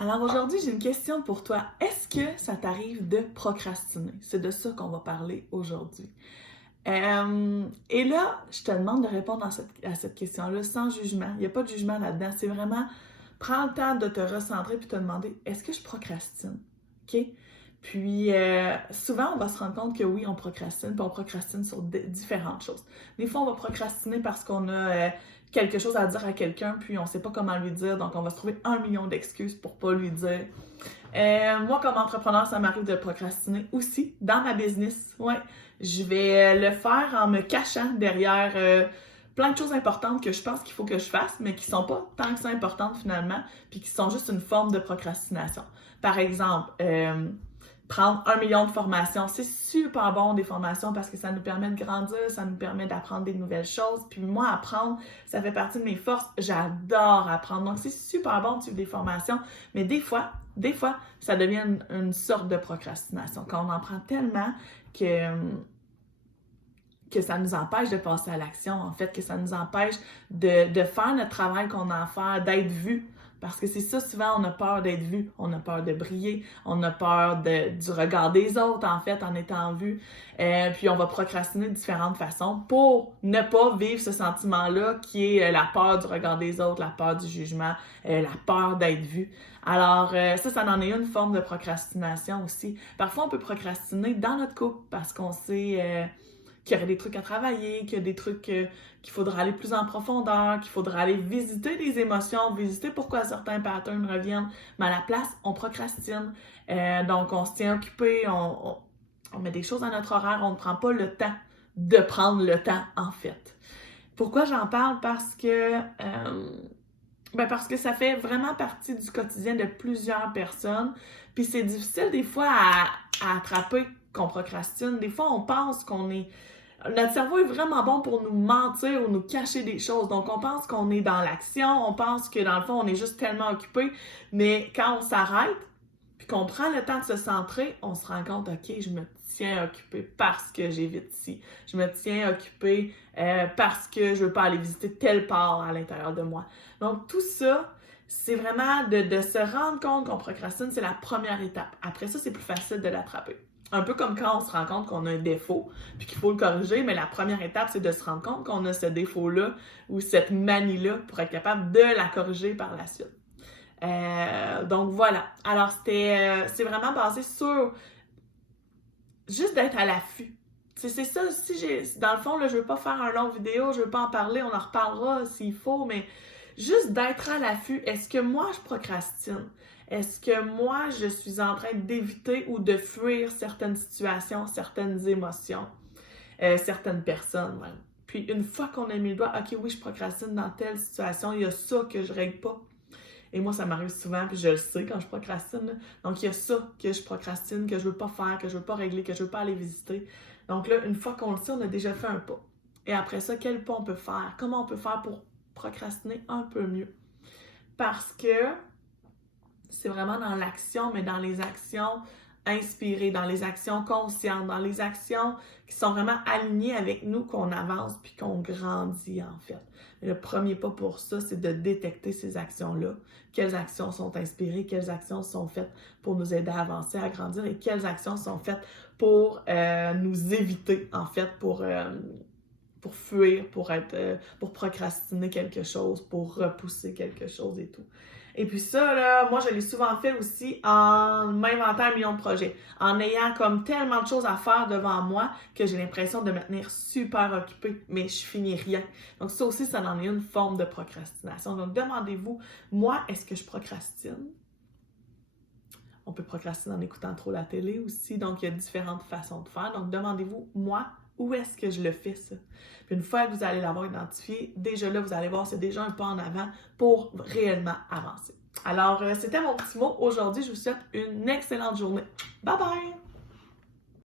Alors aujourd'hui, j'ai une question pour toi. Est-ce que ça t'arrive de procrastiner? C'est de ça qu'on va parler aujourd'hui. Et là, je te demande de répondre à cette question-là sans jugement. Il n'y a pas de jugement là-dedans. C'est vraiment prends le temps de te recentrer puis te demander est-ce que je procrastine? OK? Puis souvent, on va se rendre compte que oui, on procrastine, puis on procrastine sur différentes choses. Des fois, on va procrastiner parce qu'on a quelque chose à dire à quelqu'un, puis on ne sait pas comment lui dire, donc on va se trouver 1 million d'excuses pour pas lui dire. Moi, comme entrepreneur, ça m'arrive de procrastiner aussi dans ma business. Ouais, je vais le faire en me cachant derrière plein de choses importantes que je pense qu'il faut que je fasse, mais qui sont pas tant que ça importantes finalement, puis qui sont juste une forme de procrastination. Par exemple, prendre 1 million de formations. C'est super bon des formations parce que ça nous permet de grandir, ça nous permet d'apprendre des nouvelles choses. Puis moi, apprendre, ça fait partie de mes forces. J'adore apprendre. Donc, c'est super bon de suivre des formations. Mais des fois, ça devient une sorte de procrastination. Quand on en prend tellement que ça nous empêche de passer à l'action, en fait, que ça nous empêche de faire notre travail qu'on a à faire, d'être vu. Parce que c'est ça, souvent, on a peur d'être vu, on a peur de briller, on a peur du regard des autres, en fait, en étant vu. Puis on va procrastiner de différentes façons pour ne pas vivre ce sentiment-là qui est la peur du regard des autres, la peur du jugement, la peur d'être vu. Alors, ça en est une forme de procrastination aussi. Parfois, on peut procrastiner dans notre couple parce qu'on sait qu'il y aurait des trucs à travailler, qu'il y a des trucs qu'il faudra aller plus en profondeur, qu'il faudra aller visiter des émotions, visiter pourquoi certains patterns reviennent. Mais à la place, on procrastine. Donc, on se tient occupé, on met des choses dans notre horaire, on ne prend pas le temps de prendre le temps, en fait. Pourquoi j'en parle? Parce que ça fait vraiment partie du quotidien de plusieurs personnes. Puis c'est difficile des fois à attraper qu'on procrastine. Des fois, on pense qu'on est... Notre cerveau est vraiment bon pour nous mentir ou nous cacher des choses. Donc, on pense qu'on est dans l'action, on pense que dans le fond, on est juste tellement occupé. Mais quand on s'arrête, puis qu'on prend le temps de se centrer, on se rend compte, OK, je me tiens occupé parce que j'évite ci. Je me tiens occupé parce que je veux pas aller visiter telle part à l'intérieur de moi. Donc, tout ça, c'est vraiment de se rendre compte qu'on procrastine, c'est la première étape. Après ça, c'est plus facile de l'attraper. Un peu comme quand on se rend compte qu'on a un défaut, puis qu'il faut le corriger, mais la première étape, c'est de se rendre compte qu'on a ce défaut-là ou cette manie-là pour être capable de la corriger par la suite. Donc voilà. Alors c'est vraiment basé sur juste d'être à l'affût. C'est ça, dans le fond, là, je veux pas faire un long vidéo, je veux pas en parler, on en reparlera s'il faut, mais juste d'être à l'affût. Est-ce que moi, je procrastine? Est-ce que moi, je suis en train d'éviter ou de fuir certaines situations, certaines émotions, certaines personnes même? Puis une fois qu'on a mis le doigt, OK, oui, je procrastine dans telle situation, il y a ça que je règle pas. Et moi, ça m'arrive souvent, puis je le sais quand je procrastine. Donc, il y a ça que je procrastine, que je veux pas faire, que je veux pas régler, que je veux pas aller visiter. Donc là, une fois qu'on le sait, on a déjà fait un pas. Et après ça, quel pas on peut faire? Comment on peut faire pour procrastiner un peu mieux? Parce que c'est vraiment dans l'action, mais dans les actions inspirées, dans les actions conscientes, dans les actions qui sont vraiment alignées avec nous qu'on avance puis qu'on grandit en fait. Mais le premier pas pour ça, c'est de détecter ces actions-là. Quelles actions sont inspirées, quelles actions sont faites pour nous aider à avancer, à grandir et quelles actions sont faites pour nous éviter en fait, pour fuir, pour procrastiner quelque chose, pour repousser quelque chose et tout. Et puis ça, là, moi, je l'ai souvent fait aussi en m'inventant 1 million de projets, en ayant comme tellement de choses à faire devant moi que j'ai l'impression de me tenir super occupée, mais je finis rien. Donc ça aussi, ça en est une forme de procrastination. Donc demandez-vous, moi, est-ce que je procrastine? On peut procrastiner en écoutant trop la télé aussi, donc il y a différentes façons de faire. Donc demandez-vous, moi, où est-ce que je le fais ça? Puis une fois que vous allez l'avoir identifié, déjà là, vous allez voir, c'est déjà un pas en avant pour réellement avancer. Alors, c'était mon petit mot aujourd'hui. Je vous souhaite une excellente journée. Bye bye!